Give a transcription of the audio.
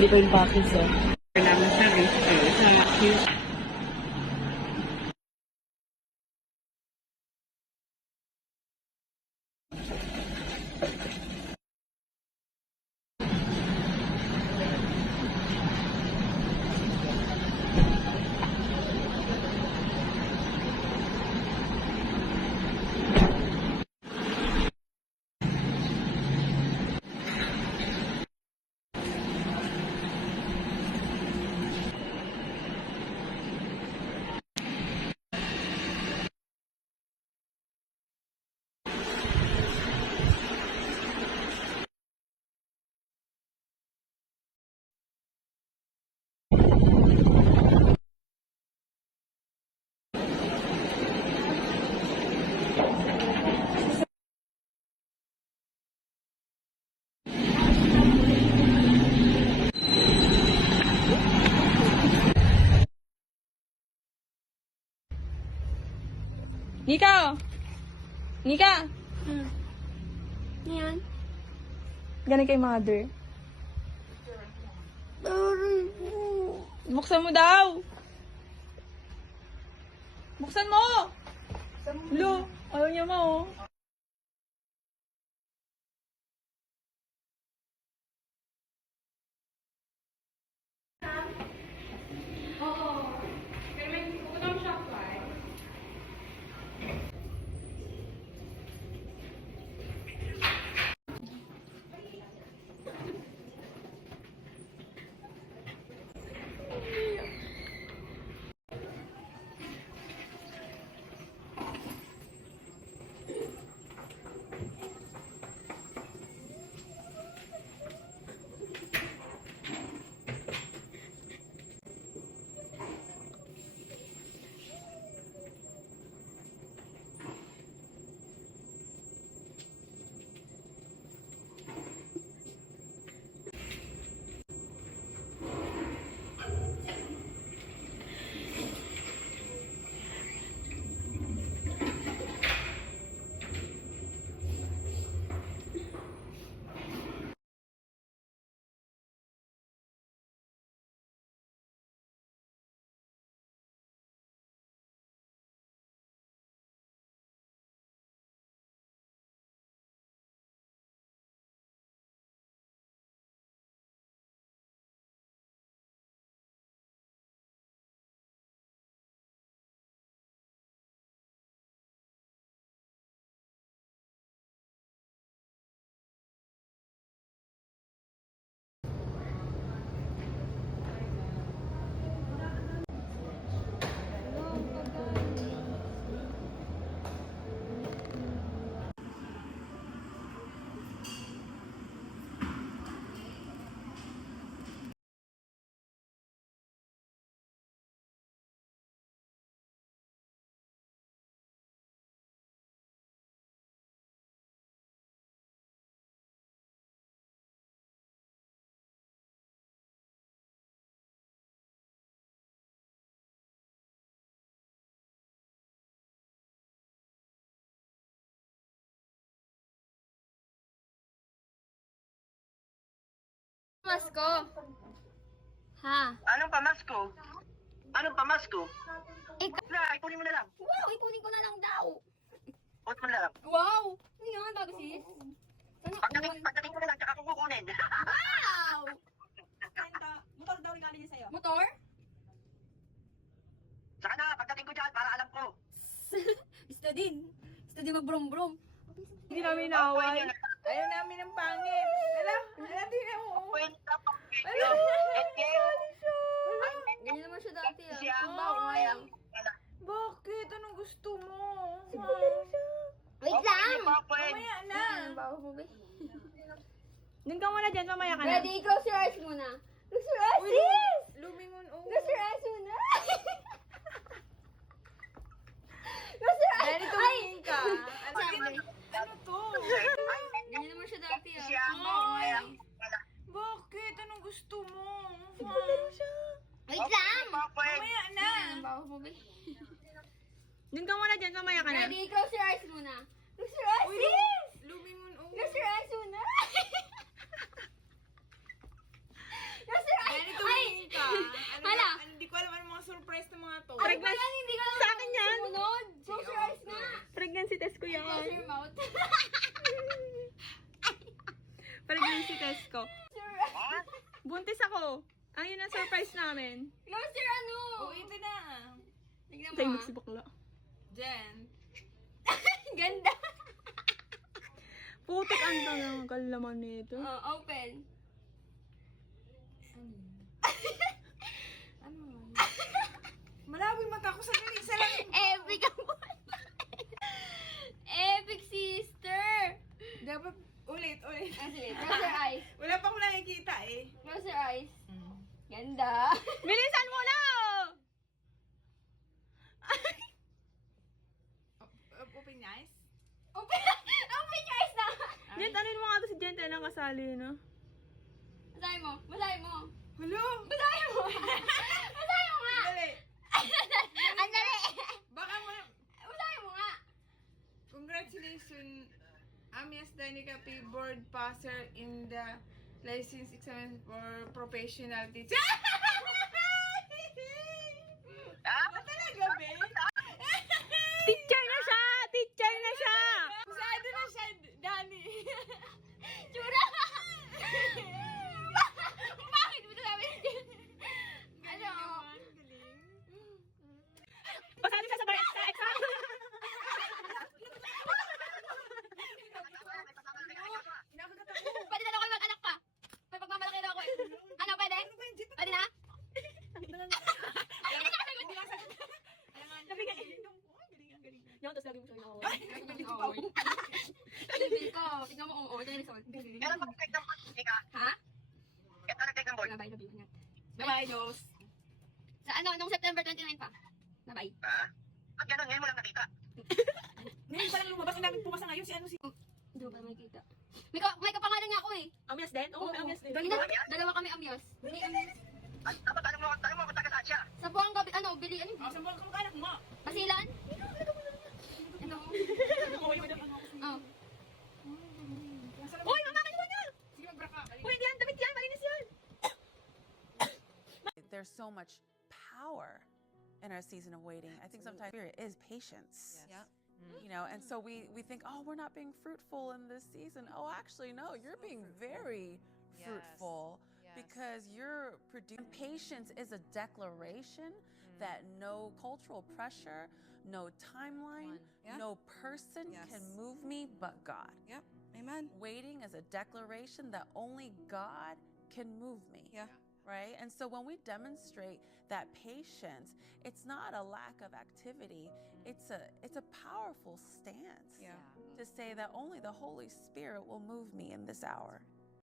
Hindi pa yung package eh. Kailangan sa risk sa queue. Nika! Nika! Yan. Ganun kay mother. Buksan mo daw! Buksan mo! Lo, ayaw niya mo. Masko. Ha? Anong pamasko? Anong pamasko? Ikaw. Na, ikunin mo na lang. Wow, ikunin ko na lang daw. Huwag mo na lang. Wow. Ano yan, bago sis? Sana Pagdating ko na lang, tsaka ko kukunin. Wow! Motor daw regalo niya sa'yo. Motor? Tsaka na, pagdating ko dyan, para alam ko. Gusto din. Gusto din mag-brom-brom. Hindi namin naaway. Ayaw namin ng pangit. Alam, tingnan mo. Pwede na, Alam, pwede. Ganyan naman siya dati Doon ka muna dyan, mamaya ka na. Ready? Close your eyes muna. Close your eyes, sis! Lumingon, oh. Close your eyes muna. Close your eyes. Ready, tumingin ka. Sabi. Ano to? Ganyan naman siya dati ah. Siya. Ay. Bakit? Anong gusto mo? Wait lang! Papay. Mamaya na. Ang baho mo, be. Doon ka muna dyan, mamaya ka na. Ready? Close your eyes muna. Close your eyes, sis! Lumingon, oh. Close your eyes muna. Close your eyes. Ready, tumingin ka. Hala. Hindi ko alam anong mga surprise ng mga to. Ano ba yan? Hindi ka Sa akin yan. sumunod. Close your eyes na. Pregnancy test ko yan. Close your mouth. Pregnancy test ko. Close your eyes. Buntis ako. Ayun ang surprise namin. Close your ano. Oh, ito na. Tignan mo Tahimik ah. si bakla. Jen. Ganda. Putik ang tanong kalaman nito. Oh, open. Malabo yung mata ko sa galing. Isa lang. Epic ang Epic sister. Dapat ulit. Ah, sige. Close your eyes. Wala pa akong nakikita eh. Close your eyes. Ganda. Bilisan mo na! Open your eyes. Open your eyes na. Jet, ano mo nga to si Jen lang kasali, no? Basahin mo. Basahin mo. Hello? Basahin mo. Basahin mo nga. Dali. Ang dali. Baka mo Basahin mo nga. Congratulations, Amias Danica P. Board Passer in the license exam for professional teacher. Ba talaga, be? Teacher na siya! Teacher na siya! Masyado na siya, Dani. Tsura. Bakit mo ito sabi? Ano? Pasali siya sa bar sa exam. Pwede na ako mag-anak pa. May pagmamalaki na ako eh. Ano, pwede? Pwede na? Yung tapos lagi mo siya yung Bilbil ko. Tignan mo, oo. Ito yung result. Kaya mag-take ng board. Ika. Ha? Kaya nag-take ng board. Bye-bye, love you. Ingat. Bye, Diyos. Sa ano, nung September 29 pa. Bye-bye. Ha? Ba't ganun? Ngayon mo lang nakita. Ngayon pa lang lumabas ang daming pumasa ngayon si ano si... Hindi ko pa makikita. May kapangalan niya ako eh. Amias din? Oo, Amias din. Dalawa kami amyos. Bili amyos. At dapat tanong mo kung taga saan siya. Sa buwang gabi, ano, bili, ano? Oh, sa mga kamag-anak mo. Basilan? Ito. Oh. Uy, mama, kaliwa niya! Sige, magbra ka. Uy, yan, damit yan, malinis yan! There's so much power in our season of waiting. I think sometimes it is patience. Yeah. You know, and so we think, oh, we're not being fruitful in this season. Oh, actually, no, you're being very fruitful because you're producing. Patience is a declaration that no cultural pressure, no timeline, no person can move me but God. Yep. Amen. Waiting is a declaration that only God can move me. Yeah. Right? And so when we demonstrate that patience, it's not a lack of activity. It's a powerful stance to say that only the Holy Spirit will move me in this hour.